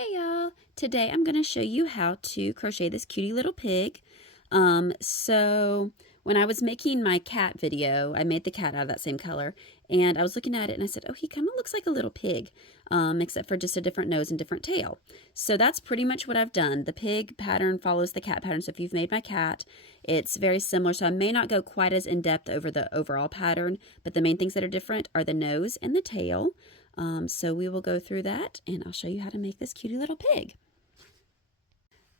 Hey y'all, today I'm going to show you how to crochet this cutie little pig. So when I was making my cat video, I made the cat out of that same color, and I was looking at it and I said, oh, he kind of looks like a little pig, except for just a different nose and different tail. So that's pretty much what I've done. The pig pattern follows the cat pattern, so if you've made my cat, it's very similar. So I may not go quite as in-depth over the overall pattern, but the main things that are different are the nose and the tail. So we will go through that and I'll show you how to make this cutie little pig.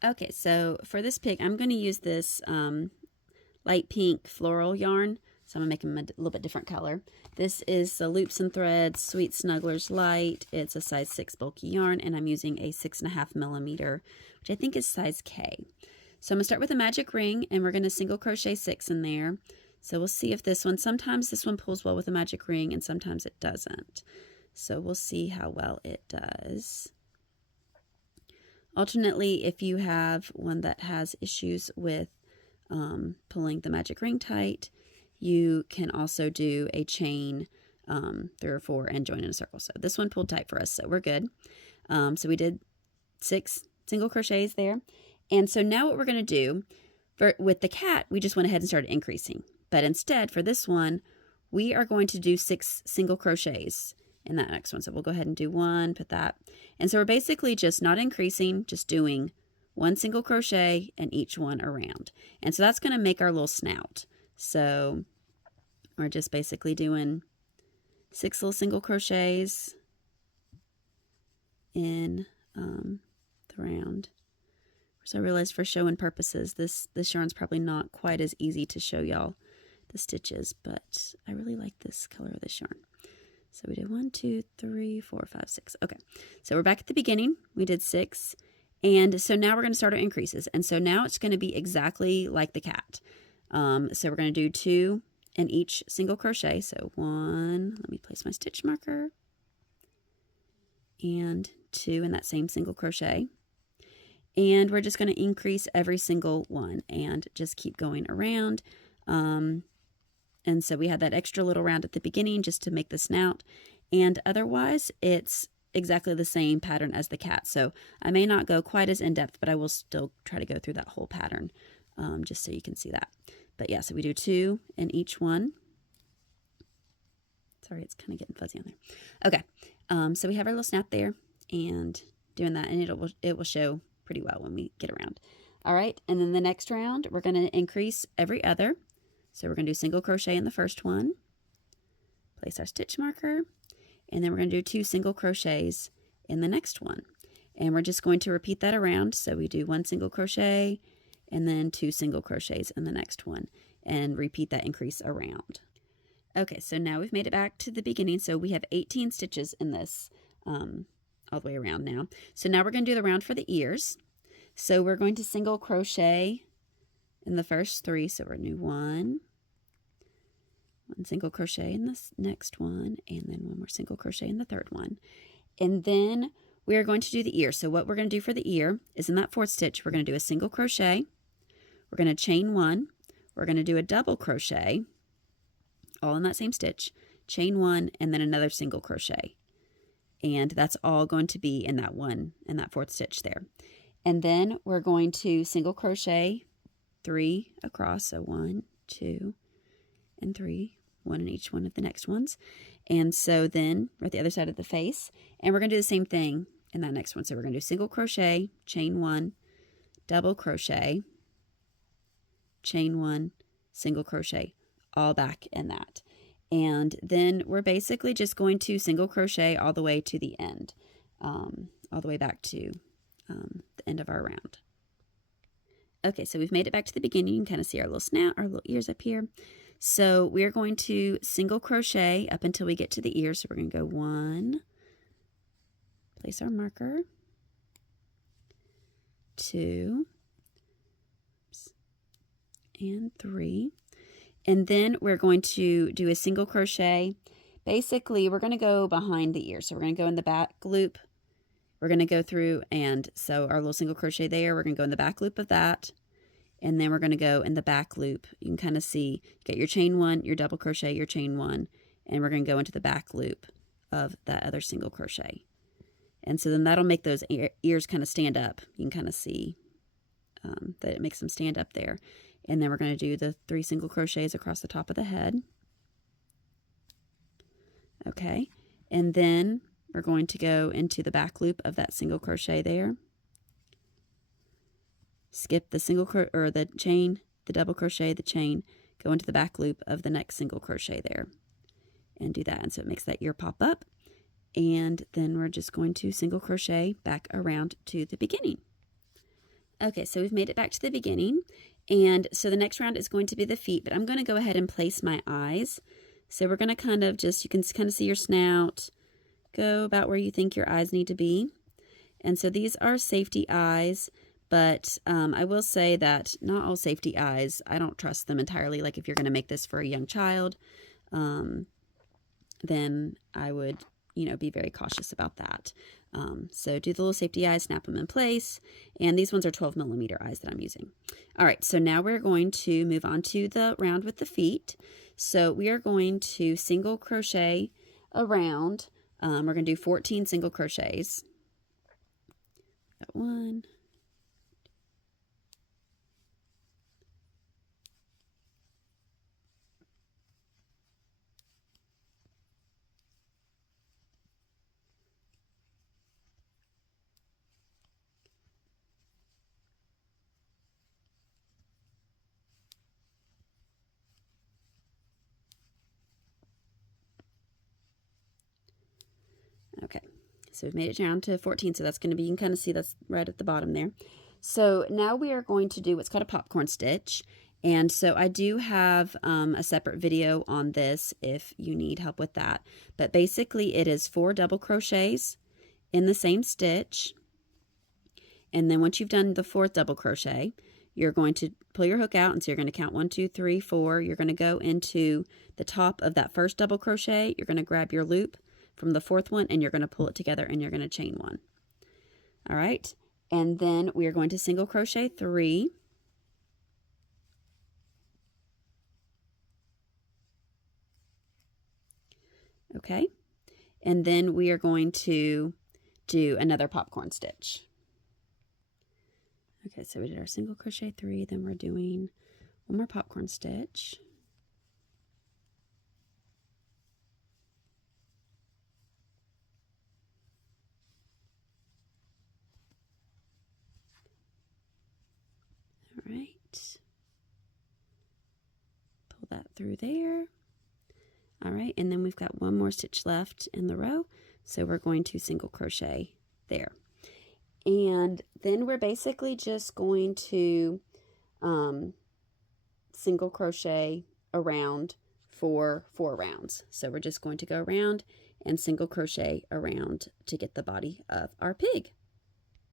Okay, so for this pig, I'm going to use this light pink floral yarn. So I'm going to make them a little bit different color. This is the Loops and Threads Sweet Snugglers Light. It's a size 6 bulky yarn, and I'm using a 6.5 millimeter, which I think is size K. So I'm going to start with a magic ring, and we're going to single crochet 6 in there. So we'll see if this one, sometimes this one pulls well with a magic ring, and sometimes it doesn't. So we'll see how well it does. Alternately, if you have one that has issues with pulling the magic ring tight, you can also do a chain 3 or 4 and join in a circle. So this one pulled tight for us, so we're good. So we did 6 single crochets there. And so now what we're going to do, with the cat, we just went ahead and started increasing. But instead, for this one, we are going to do 6 single crochets in that next one. So we'll go ahead and do 1, put that. And so we're basically just not increasing, just doing 1 single crochet and each one around. And so that's going to make our little snout. So we're just basically doing 6 little single crochets in the round. So I realized for showing purposes, this yarn's probably not quite as easy to show y'all the stitches, but I really like this color of this yarn. So we did 1, 2, 3, 4, 5, 6. Okay, so we're back at the beginning. We did 6. And so now we're going to start our increases. And so now it's going to be exactly like the cat. So we're going to do 2 in each single crochet. So 1, let me place my stitch marker, and 2 in that same single crochet. And we're just going to increase every single one and just keep going around. And so we had that extra little round at the beginning just to make the snout. And otherwise, it's exactly the same pattern as the cat. So I may not go quite as in-depth, but I will still try to go through that whole pattern just so you can see that. But yeah, so we do 2 in each one. Sorry, it's kind of getting fuzzy on there. Okay, so we have our little snout there and doing that, and it will show pretty well when we get around. All right, and then the next round, we're going to increase every other. So we're going to do single crochet in the first one, place our stitch marker, and then we're going to do 2 single crochets in the next one. And we're just going to repeat that around. So we do 1 single crochet and then 2 single crochets in the next one, and repeat that increase around. Okay, so now we've made it back to the beginning. So we have 18 stitches in this all the way around now. So now we're going to do the round for the ears. So we're going to single crochet in the first 3. So we're going to do 1 single crochet in this next one, and then 1 more single crochet in the third one. And then we are going to do the ear. So what we're going to do for the ear is in that 4th stitch, we're going to do a single crochet. We're going to chain 1. We're going to do a double crochet, all in that same stitch, chain 1, and then another single crochet. And that's all going to be in that 4th stitch there. And then we're going to single crochet 3 across. So 1, 2, and 3. 1 in each one of the next ones. And so then we're at the other side of the face, and we're going to do the same thing in that next one. So we're going to do single crochet, chain 1, double crochet, chain 1, single crochet, all back in that. And then we're basically just going to single crochet all the way to the end, all the way back to the end of our round. Okay, so we've made it back to the beginning. You can kind of see our little snout, our little ears up here. So we're going to single crochet up until we get to the ear. So we're going to go 1, place our marker, 2, and 3. And then we're going to do a single crochet. Basically, we're going to go behind the ear. So we're going to go in the back loop. We're going to go through, and so our little single crochet there, we're going to go in the back loop of that. And then we're going to go in the back loop. You can kind of see, you get your chain 1, your double crochet, your chain 1, and we're going to go into the back loop of that other single crochet. And so then that'll make those ears kind of stand up. You can kind of see that it makes them stand up there. And then we're going to do the 3 single crochets across the top of the head. Okay, and then we're going to go into the back loop of that single crochet there. Skip the single or the chain, the double crochet, the chain, go into the back loop of the next single crochet there and do that. And so it makes that ear pop up. And then we're just going to single crochet back around to the beginning. Okay, so we've made it back to the beginning. And so the next round is going to be the feet, but I'm going to go ahead and place my eyes. So we're going to kind of just, you can kind of see your snout, go about where you think your eyes need to be. And so these are safety eyes, but I will say that not all safety eyes, I don't trust them entirely. Like if you're going to make this for a young child, then I would, be very cautious about that. So do the little safety eyes, snap them in place. And these ones are 12mm eyes that I'm using. All right, so now we're going to move on to the round with the feet. So we are going to single crochet around. We're going to do 14 single crochets. Got 1. Okay, so we've made it down to 14, so that's going to be, you can kind of see that's right at the bottom there. So now we are going to do what's called a popcorn stitch. And so I do have a separate video on this if you need help with that. But basically it is 4 double crochets in the same stitch. And then once you've done the 4th double crochet, you're going to pull your hook out, and so you're going to count 1, 2, 3, 4. You're going to go into the top of that first double crochet. You're going to grab your loop from the 4th one, and you're going to pull it together, and you're going to chain 1. All right, and then we are going to single crochet 3. Okay, and then we are going to do another popcorn stitch. Okay, so we did our single crochet 3, then we're doing 1 more popcorn stitch. All right, pull that through there. All right, and then we've got 1 more stitch left in the row, so we're going to single crochet there. And then we're basically just going to single crochet around for 4 rounds. So we're just going to go around and single crochet around to get the body of our pig.